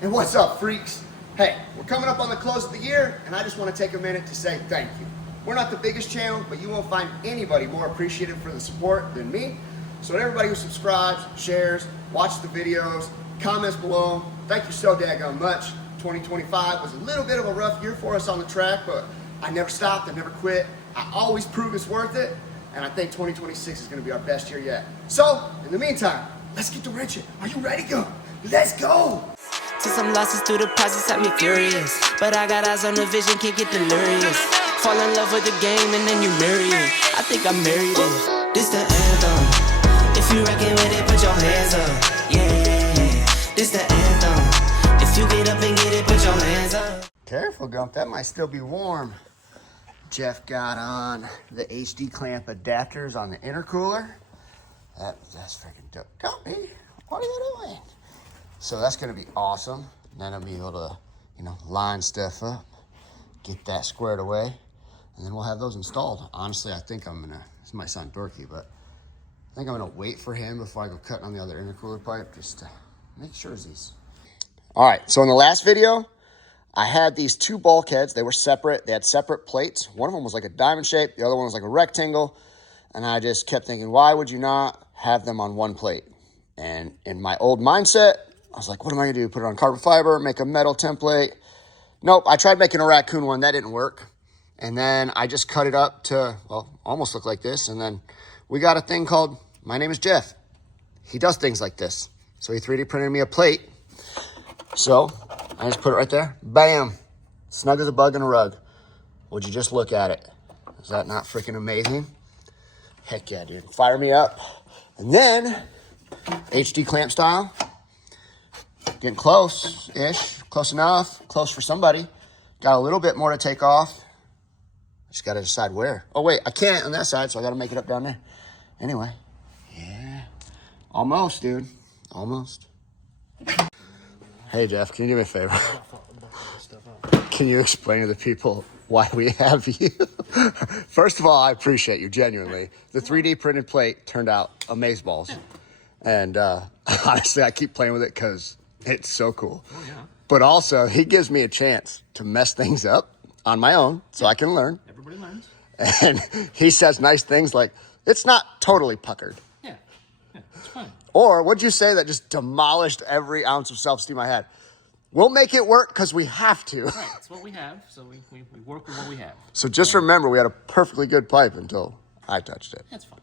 And what's up, freaks? Hey, we're coming up on the close of the year, and I just want to take a minute to say thank you. We're not the biggest channel, but you won't find anybody more appreciative for the support than me. So to everybody who subscribes, shares, watches the videos, comments below, thank you so daggone much. 2025 was a little bit of a rough year for us on the track, but I never stopped, I never quit. I always prove it's worth it, and I think 2026 is going to be our best year yet. So, in the meantime, let's get to wrenching. Are you ready to go? Let's go! To some losses through the process had me furious, but I got eyes on the vision, can't get delirious. Fall in love with the game and then you marry it. I think I married it. This the anthem. If you reckon with it, put your hands up. Yeah, this the anthem. If you get up and get it, put your hands up. Careful, Gump, that might still be warm. Jeff got on the HD clamp adapters on the intercooler. That's freaking dope. Gumpy, what are you doing? So that's gonna be awesome. Then I'll be able to, line stuff up, get that squared away, and then we'll have those installed. Honestly, I think I'm gonna, this might sound dorky, but I think I'm gonna wait for him before I go cutting on the other intercooler pipe, just to make sure he's. All right, so in the last video, I had these two bulkheads. They were separate. They had separate plates. One of them was like a diamond shape. The other one was like a rectangle. And I just kept thinking, why would you not have them on one plate? And in my old mindset, I was like, what am I going to do? Put it on carbon fiber, make a metal template? Nope, I tried making a raccoon one. That didn't work. And then I just cut it up to, well, almost look like this. And then we got a thing called, my name is Jeff. He does things like this. So he 3D printed me a plate. So I just put it right there. Bam. Snug as a bug in a rug. Would you just look at it? Is that not freaking amazing? Heck yeah, dude. Fire me up. And then, HD clamp style. Getting close-ish. Close enough. Close for somebody. Got a little bit more to take off. Just got to decide where. Oh, wait. I can't on that side, so I got to make it up down there. Anyway. Yeah. Almost, dude. Almost. Hey, Jeff, can you do me a favor? Can you explain to the people why we have you? First of all, I appreciate you, genuinely. The 3D printed plate turned out amazeballs. And honestly, I keep playing with it because it's so cool. Oh, yeah. But also, he gives me a chance to mess things up on my own so I can learn. Everybody learns. And he says nice things like, it's not totally puckered. Yeah, it's fine. Or what'd you say that just demolished every ounce of self-esteem I had? We'll make it work because we have to. Right, it's what we have, so we work with what we have. So just remember, we had a perfectly good pipe until I touched it. That's fine.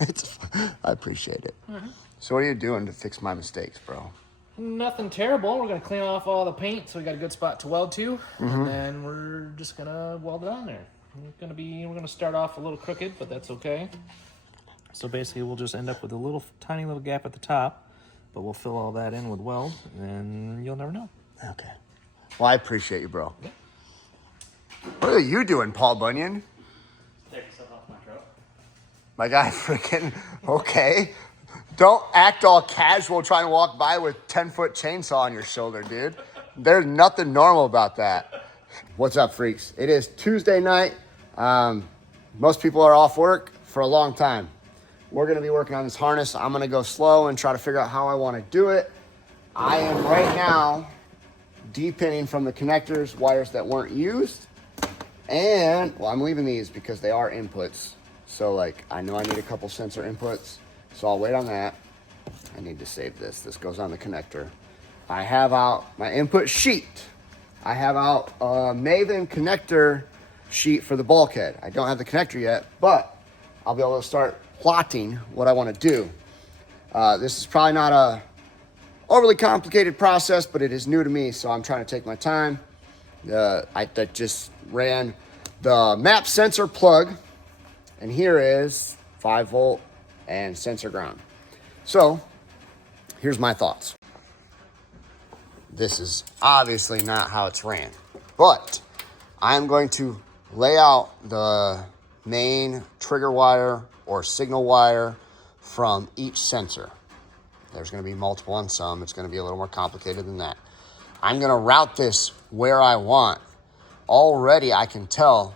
It's fine. I appreciate it. Mm-hmm. So what are you doing to fix my mistakes, bro? Nothing terrible. We're going to clean off all the paint so we got a good spot to weld to. Mm-hmm. And then we're just going to weld it on there. We're going to start off a little crooked, but that's okay. So basically, we'll just end up with a tiny little gap at the top, but we'll fill all that in with weld, and you'll never know. Okay. Well, I appreciate you, bro. Yeah. What are you doing, Paul Bunyan? Take yourself off my truck. My guy, freaking, okay. Don't act all casual trying to walk by with 10-foot chainsaw on your shoulder, dude. There's nothing normal about that. What's up, freaks? It is Tuesday night. Most people are off work for a long time. We're going to be working on this harness. I'm going to go slow and try to figure out how I want to do it. I am right now depinning from the connectors wires that weren't used. And, well, I'm leaving these because they are inputs. So, I know I need a couple sensor inputs. So I'll wait on that. I need to save this. This goes on the connector. I have out my input sheet. I have out a Maven connector sheet for the bulkhead. I don't have the connector yet, but I'll be able to start plotting what I want to do. This is probably not a overly complicated process, but it is new to me, so I'm trying to take my time. I just ran the map sensor plug, and here is 5-volt and sensor ground. So here's my thoughts. This is obviously not how it's ran, but I'm going to lay out the main trigger wire or signal wire from each sensor. There's going to be multiple on some. It's going to be a little more complicated than that. I'm going to route this where I want. Already I can tell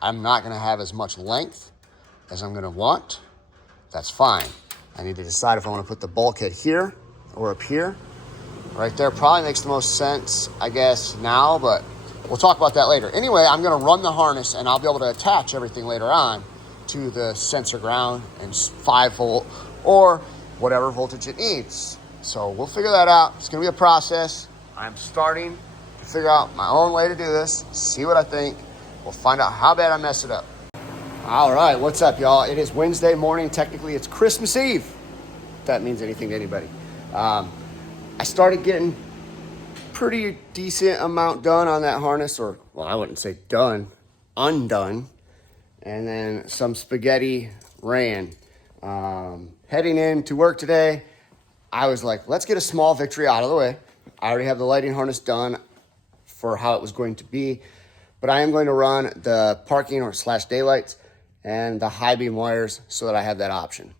I'm not going to have as much length as I'm going to want. That's fine. I need to decide if I want to put the bulkhead here or up here. right there probably makes the most sense, I guess, now, but we'll talk about that later. Anyway, I'm gonna run the harness and I'll be able to attach everything later on to the sensor ground and 5-volt or whatever voltage it needs. So we'll figure that out. It's gonna be a process. I'm starting to figure out my own way to do this, see what I think. We'll find out how bad I mess it up. All right, what's up, y'all? It is Wednesday morning. Technically, it's Christmas Eve, if that means anything to anybody. I started getting pretty decent amount done on that harness, or, well, I wouldn't say done, undone. And then some spaghetti ran. Heading into work today, I was like, let's get a small victory out of the way. I already have the lighting harness done for how it was going to be, but I am going to run the parking or / daylights and the high beam wires so that I have that option.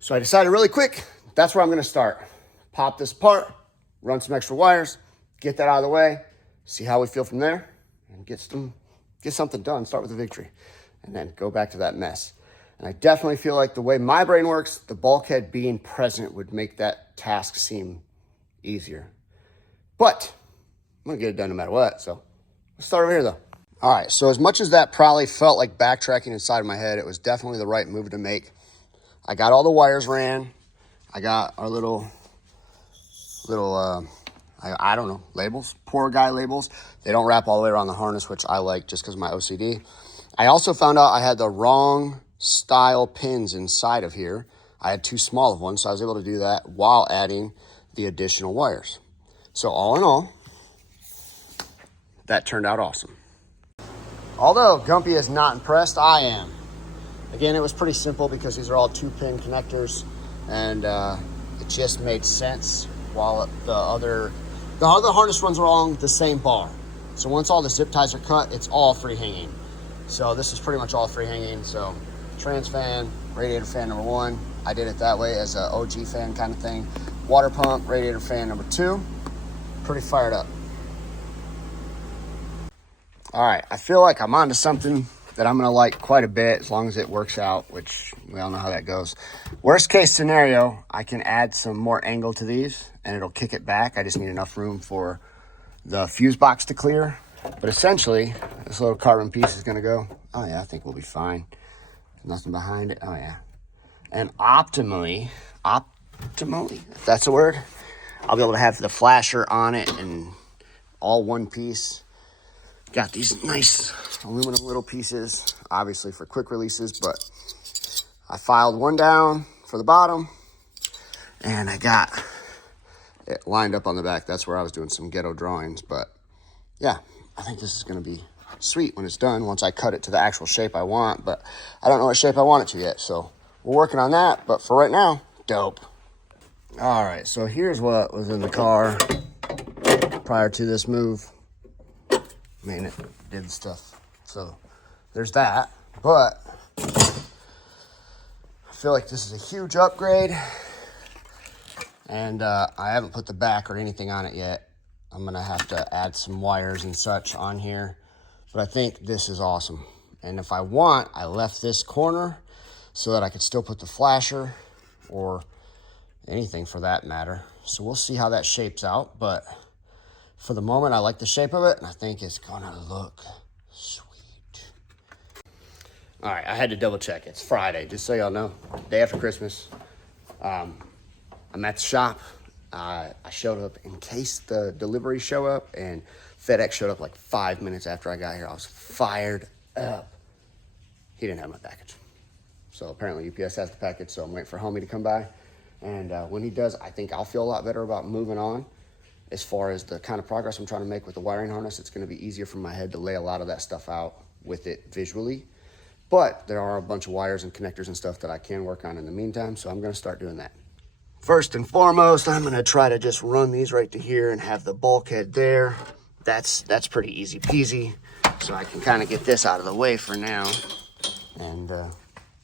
So I decided really quick, that's where I'm gonna start. Pop this apart, run some extra wires, get that out of the way, see how we feel from there, and get something done, start with a victory, and then go back to that mess. And I definitely feel like the way my brain works, the bulkhead being present would make that task seem easier. But I'm gonna get it done no matter what, so let's start over here though. All right, so as much as that probably felt like backtracking inside of my head, it was definitely the right move to make. I got all the wires ran. I got our little I don't know, labels, poor guy labels. They don't wrap all the way around the harness, which I like just because of my OCD. I also found out I had the wrong style pins inside of here. I had too small of one, so I was able to do that while adding the additional wires. So all in all, that turned out awesome. Although Gumpy is not impressed, I am. Again, it was pretty simple because these are all 2-pin connectors, and it just made sense. While the other harness runs along the same bar. So once all the zip ties are cut, it's all free hanging. So this is pretty much all free hanging. So trans fan, radiator fan number 1. I did it that way as a OG fan kind of thing. Water pump, radiator fan number 2. Pretty fired up. All right, I feel like I'm onto something that I'm gonna like quite a bit as long as it works out, which we all know how that goes. Worst case scenario, I can add some more angle to these and it'll kick it back. I just need enough room for the fuse box to clear. But essentially, this little carbon piece is gonna go, oh yeah, I think we'll be fine. Nothing behind it, oh yeah. And optimally, if that's a word, I'll be able to have the flasher on it and all one piece. Got these nice aluminum little pieces, obviously for quick releases, but I filed one down for the bottom and I got it lined up on the back. That's where I was doing some ghetto drawings, but yeah, I think this is gonna be sweet when it's done, once I cut it to the actual shape I want, but I don't know what shape I want it to yet, so we're working on that, but for right now, dope. All right, so here's what was in the car prior to this move. I mean, it did stuff, so there's that, but I feel like this is a huge upgrade, and I haven't put the back or anything on it yet. I'm gonna have to add some wires and such on here, but I think this is awesome. And if I want, I left this corner so that I could still put the flasher or anything for that matter. So we'll see how that shapes out, but for the moment, I like the shape of it, and I think it's gonna look sweet. All right, I had to double check. It's Friday, just so y'all know, day after Christmas. I'm at the shop. I showed up in case the delivery show up, and FedEx showed up like 5 minutes after I got here. I was fired up. He didn't have my package. So apparently UPS has the package, so I'm waiting for homie to come by. And when he does, I think I'll feel a lot better about moving on. As far as the kind of progress I'm trying to make with the wiring harness, it's going to be easier for my head to lay a lot of that stuff out with it visually. But there are a bunch of wires and connectors and stuff that I can work on in the meantime, so I'm going to start doing that. First and foremost, I'm going to try to just run these right to here and have the bulkhead there. That's pretty easy peasy, so I can kind of get this out of the way for now. And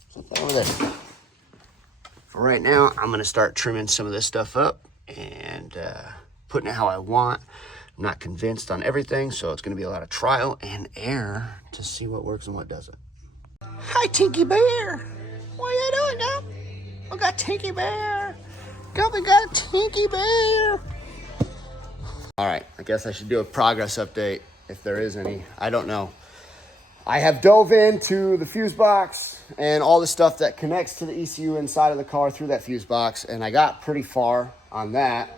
something over there. For right now, I'm going to start trimming some of this stuff up and putting it how I want. I'm not convinced on everything, so it's going to be a lot of trial and error to see what works and what doesn't. Hi, Tinky Bear. What you doing, now? I got Tinky Bear. Gumpy got Tinky Bear. All right, I guess I should do a progress update if there is any. I don't know. I have dove into the fuse box and all the stuff that connects to the ECU inside of the car through that fuse box, and I got pretty far on that.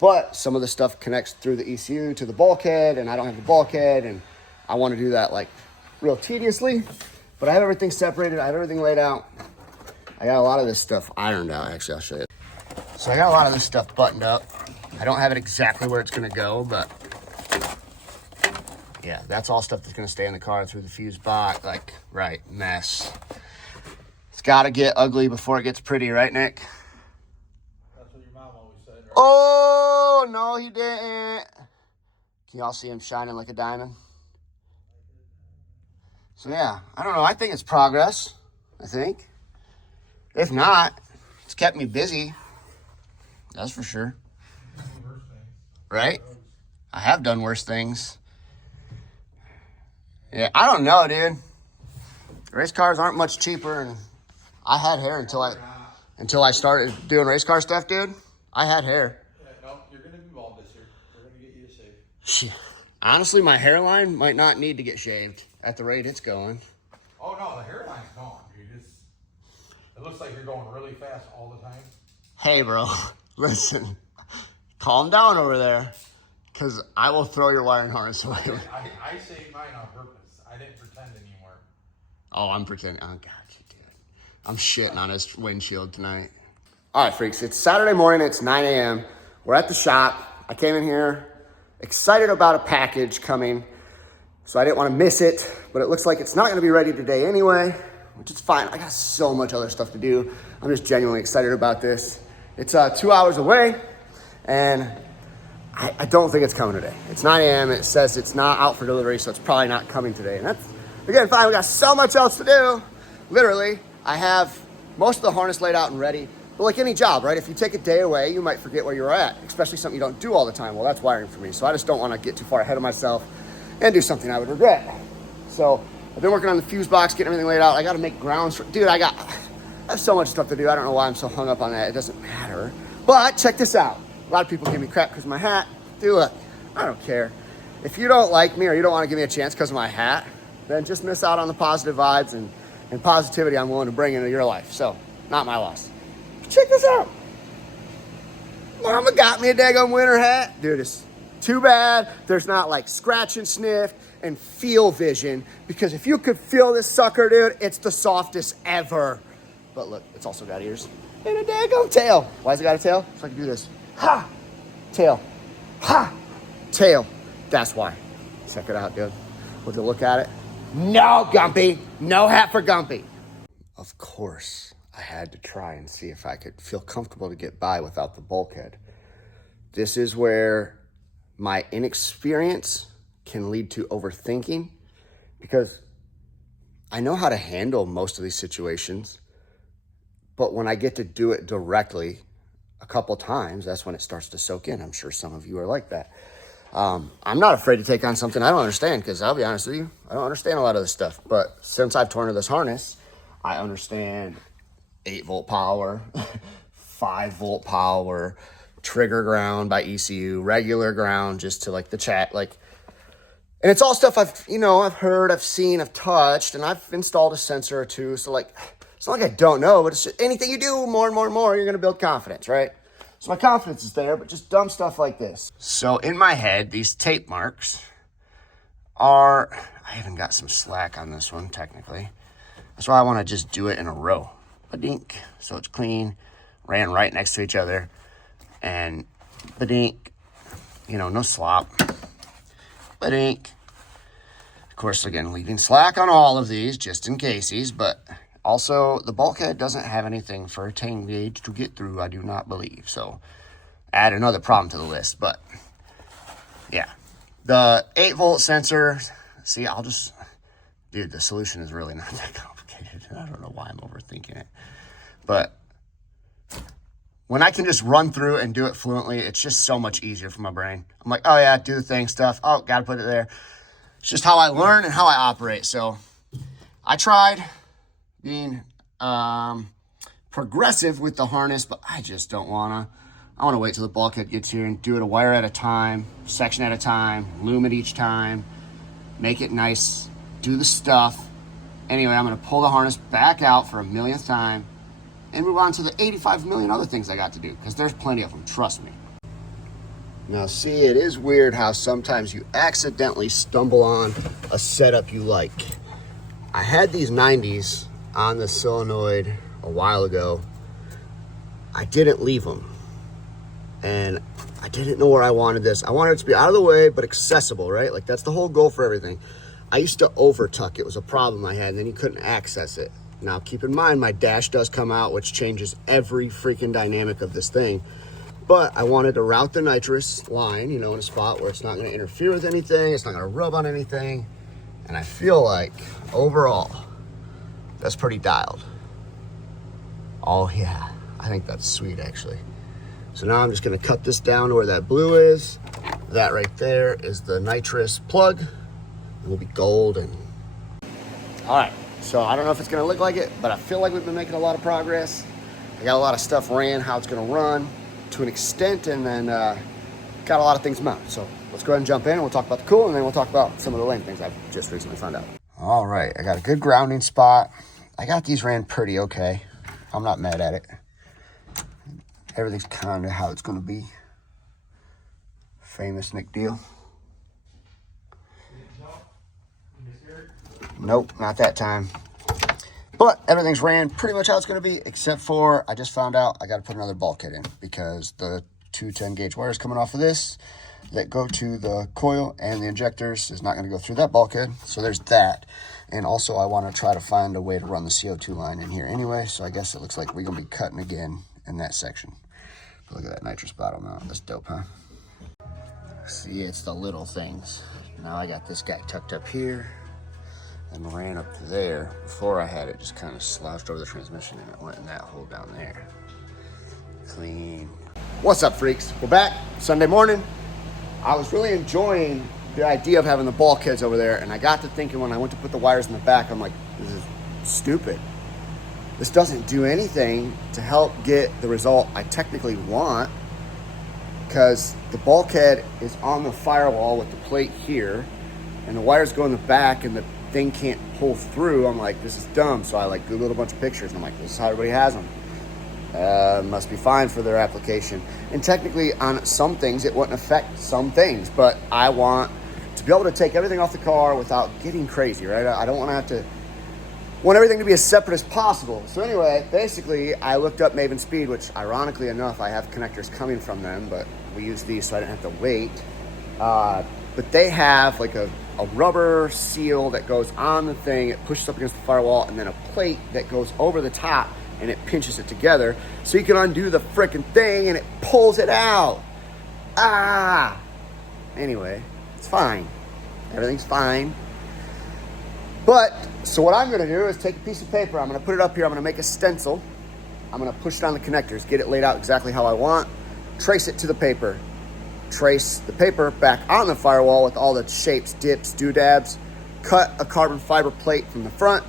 But some of the stuff connects through the ECU to the bulkhead, and I don't have the bulkhead, and I want to do that like real tediously. But I have everything separated. I have everything laid out. I got a lot of this stuff ironed out. Actually, I'll show you. So I got a lot of this stuff buttoned up. I don't have it exactly where it's going to go, but yeah, that's all stuff that's going to stay in the car through the fuse box. Like, right, mess. It's got to get ugly before it gets pretty, right, Nick? Oh, no, he didn't. Can y'all see him shining like a diamond? So, yeah, I don't know. I think it's progress, I think. If not, it's kept me busy. That's for sure. Right? I have done worse things. Yeah, I don't know, dude. Race cars aren't much cheaper, and I had hair until I started doing race car stuff, dude. I had hair. Yeah, no, you're going to be bald this year. We're going to get you to shave. Shit. Honestly, my hairline might not need to get shaved at the rate it's going. Oh, no, the hairline's gone, dude. It looks like you're going really fast all the time. Hey, bro, listen. Calm down over there, because I will throw your wiring harness away. I saved mine on purpose. I didn't pretend anymore. Oh, I'm pretending. Oh, God, you dude. I'm shitting on his windshield tonight. All right, freaks, it's Saturday morning, it's 9 a.m. We're at the shop. I came in here excited about a package coming, so I didn't want to miss it, but it looks like it's not gonna be ready today anyway, which is fine. I got so much other stuff to do. I'm just genuinely excited about this. It's 2 hours away, and I don't think it's coming today. It's 9 a.m., it says it's not out for delivery, so it's probably not coming today. And that's, again, fine, we got so much else to do. Literally, I have most of the harness laid out and ready. But like any job, right? If you take a day away, you might forget where you were at, especially something you don't do all the time. Well, that's wiring for me. So I just don't want to get too far ahead of myself and do something I would regret. So I've been working on the fuse box, getting everything laid out. I got to make grounds for, dude, I have so much stuff to do. I don't know why I'm so hung up on that. It doesn't matter. But check this out. A lot of people give me crap because of my hat. Dude, look, I don't care. If you don't like me or you don't want to give me a chance because of my hat, then just miss out on the positive vibes and positivity I'm willing to bring into your life. So, not my loss. Check this out. Mama got me a daggone winter hat. Dude, it's too bad there's not like scratch and sniff and feel vision, because if you could feel this sucker, dude, it's the softest ever. But look, it's also got ears and a daggone tail. Why's it got a tail? So I can do this. Ha! Tail. Ha! Tail. That's why. Check it out, dude. Would you look at it? No, Gumpy. No hat for Gumpy. Of course. I had to try and see if I could feel comfortable to get by without the bulkhead. This is where my inexperience can lead to overthinking, because I know how to handle most of these situations, but when I get to do it directly a couple times, that's when it starts to soak in. I'm sure some of you are like that. I'm not afraid to take on something I don't understand, because I'll be honest with you, I don't understand a lot of this stuff. But since I've torn this harness, I understand 8-volt power, 5-volt power, trigger ground by ECU, regular ground just to like the chat, like, and it's all stuff I've heard, I've seen, I've touched, and I've installed a sensor or two. So like, it's not like I don't know, but it's just anything you do more and more and more, you're going to build confidence, right? So my confidence is there, but just dumb stuff like this. So in my head, these tape marks are, I even got some slack on this one technically. That's why I want to just do it in a row. Ba-dink, so it's clean, ran right next to each other, and ba-dink, no slop, ba-dink. Of course, again, leaving slack on all of these just in cases, but also the bulkhead doesn't have anything for a tang gauge to get through, I do not believe, so add another problem to the list. But yeah, The 8-volt sensor, see, dude, the solution is really not that complicated. I don't know why I'm overthinking it. But when I can just run through and do it fluently, it's just so much easier for my brain. I'm like, oh yeah, do the thing stuff. Oh, gotta put it there. It's just how I learn and how I operate. So I tried being progressive with the harness, but I just don't wanna. I wanna wait till the bulkhead gets here and do it a wire at a time, section at a time, loom it each time, make it nice, do the stuff. Anyway, I'm gonna pull the harness back out for a millionth time and move on to the 85 million other things I got to do, because there's plenty of them, trust me. Now see, it is weird how sometimes you accidentally stumble on a setup you like. I had these 90s on the solenoid a while ago. I didn't leave them. And I didn't know where I wanted this. I wanted it to be out of the way, but accessible, right? Like that's the whole goal for everything. I used to over tuck. It was a problem I had, and then you couldn't access it. Now keep in mind, my dash does come out, which changes every freaking dynamic of this thing. But I wanted to route the nitrous line, you know, in a spot where it's not gonna interfere with anything, it's not gonna rub on anything. And I feel like overall, that's pretty dialed. Oh yeah, I think that's sweet actually. So now I'm just gonna cut this down to where that blue is. That right there is the nitrous plug. It will be golden. All right, so I don't know if it's gonna look like it, but I feel like we've been making a lot of progress. I got a lot of stuff ran, how it's gonna run to an extent, and then got a lot of things mounted. So let's go ahead and jump in and we'll talk about the cool, and then we'll talk about some of the lame things I've just recently found out. All right, I got a good grounding spot. I got these ran pretty okay. I'm not mad at it. Everything's kind of how it's going to be. Famous Nick deal. Nope, not that time. But everything's ran pretty much how it's going to be, except for I just found out I got to put another bulkhead in because the two 10-gauge wires coming off of this that go to the coil and the injectors is not going to go through that bulkhead. So there's that. And also I want to try to find a way to run the CO2 line in here anyway. So I guess it looks like we're going to be cutting again in that section. Look at that nitrous bottle mount. That's dope, huh? See, it's the little things. Now I got this guy tucked up here and ran up to there. Before I had it just kind of slouched over the transmission and it went in that hole down there. Clean. What's up, freaks? We're back Sunday morning. I was really enjoying the idea of having the bulkheads over there, and I got to thinking when I went to put the wires in the back, I'm like, this is stupid. This doesn't do anything to help get the result I technically want, because the bulkhead is on the firewall with the plate here, and the wires go in the back, and the thing can't pull through. I'm like, this is dumb. So I like Googled a bunch of pictures, and I'm like, this is how everybody has them. Must be fine for their application. And technically, on some things, it wouldn't affect some things, but I want to be able to take everything off the car without getting crazy, right? I don't want to have to. Want everything to be as separate as possible. So anyway, basically, I looked up Maven Speed, which ironically enough, I have connectors coming from them, but we use these so I didn't have to wait. But they have like a rubber seal that goes on the thing. It pushes up against the firewall, and then a plate that goes over the top, and it pinches it together. So you can undo the frickin' thing, and it pulls it out. Anyway, it's fine. Everything's fine. But, so what I'm going to do is take a piece of paper, I'm going to put it up here, I'm going to make a stencil, I'm going to push it on the connectors, get it laid out exactly how I want, trace it to the paper, trace the paper back on the firewall with all the shapes, dips, doodads, cut a carbon fiber plate from the front,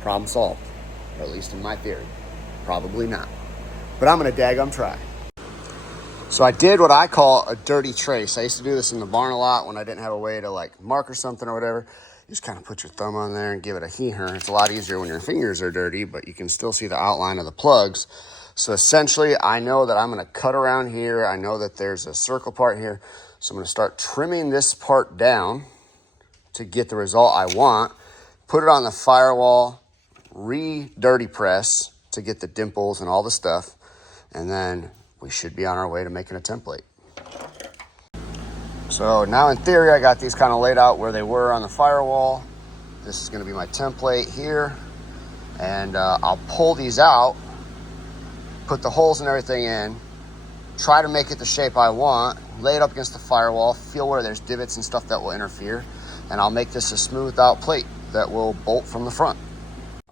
problem solved, or at least in my theory. Probably not. But I'm going to daggum try. So I did what I call a dirty trace. I used to do this in the barn a lot when I didn't have a way to like mark or something or whatever. You just kind of put your thumb on there and give it a hee-her. It's a lot easier when your fingers are dirty, but you can still see the outline of the plugs. So essentially, I know that I'm going to cut around here. I know that there's a circle part here. So I'm going to start trimming this part down to get the result I want. Put it on the firewall, re-dirty press to get the dimples and all the stuff. And then we should be on our way to making a template. So now in theory, I got these kind of laid out where they were on the firewall. This is going to be my template here. And I'll pull these out, put the holes and everything in, try to make it the shape I want, lay it up against the firewall, feel where there's divots and stuff that will interfere, and I'll make this a smoothed out plate that will bolt from the front.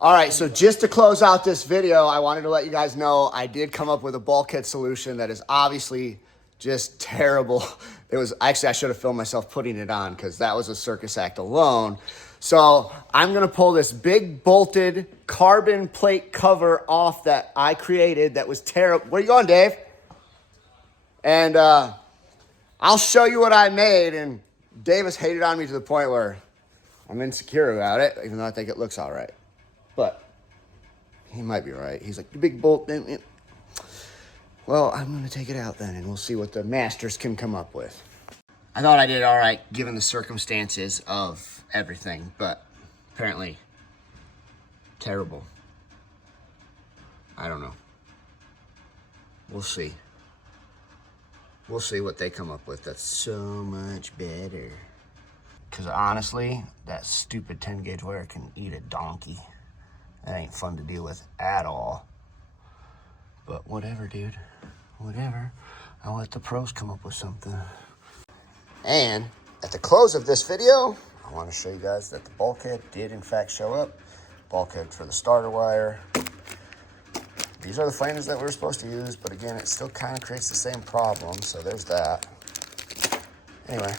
All right, so just to close out this video, I wanted to let you guys know I did come up with a bulkhead solution that is obviously just terrible. It was actually, I should have filmed myself putting it on because that was a circus act alone. So I'm gonna pull this big bolted carbon plate cover off that I created that was terrible. Where you going, Dave? And I'll show you what I made, and Davis hated on me to the point where I'm insecure about it, even though I think it looks all right. But he might be right. He's like, the big bolt. Well, I'm going to take it out then, and we'll see what the masters can come up with. I thought I did all right, given the circumstances of everything, but apparently terrible. I don't know. We'll see. We'll see what they come up with. That's so much better. Because honestly, that stupid 10 gauge wire can eat a donkey. That ain't fun to deal with at all. But whatever, dude. Whatever. I'll let the pros come up with something. And at the close of this video, I want to show you guys that the bulkhead did in fact show up. Bulkhead for the starter wire. These are the flanges that we were supposed to use, but again, it still kind of creates the same problem, so there's that. Anyway.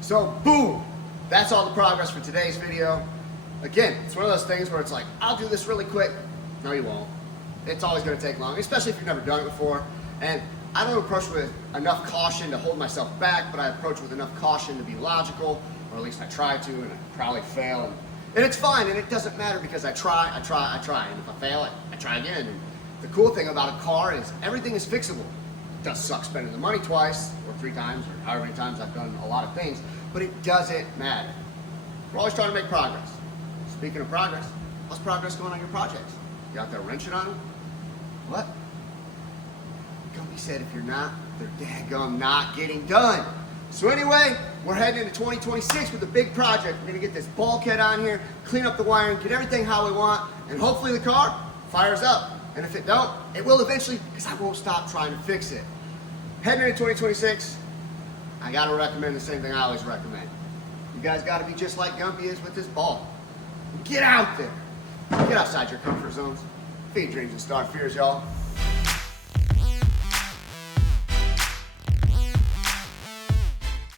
So, boom! That's all the progress for today's video. Again, it's one of those things where it's like, I'll do this really quick. No, you won't. It's always going to take long, especially if you've never done it before. And I don't approach with enough caution to hold myself back, but I approach with enough caution to be logical, or at least I try to, and I probably fail. And it's fine, and it doesn't matter because I try. And if I fail, I try again. And the cool thing about a car is everything is fixable. It does suck spending the money twice, or 3 times, or however many times I've done a lot of things, but it doesn't matter. We're always trying to make progress. Speaking of progress, how's progress going on your projects? You out there wrenching on them? What? Company said if you're not, they're daggum not getting done. So anyway, we're heading into 2026 with a big project. We're gonna get this bulkhead on here, clean up the wiring, get everything how we want, and hopefully the car fires up. And if it don't, it will eventually, because I won't stop trying to fix it. Heading into 2026, I gotta recommend the same thing I always recommend. You guys gotta be just like Gumpy is with this ball. Get out there. Get outside your comfort zones. Feed dreams and start fears, y'all.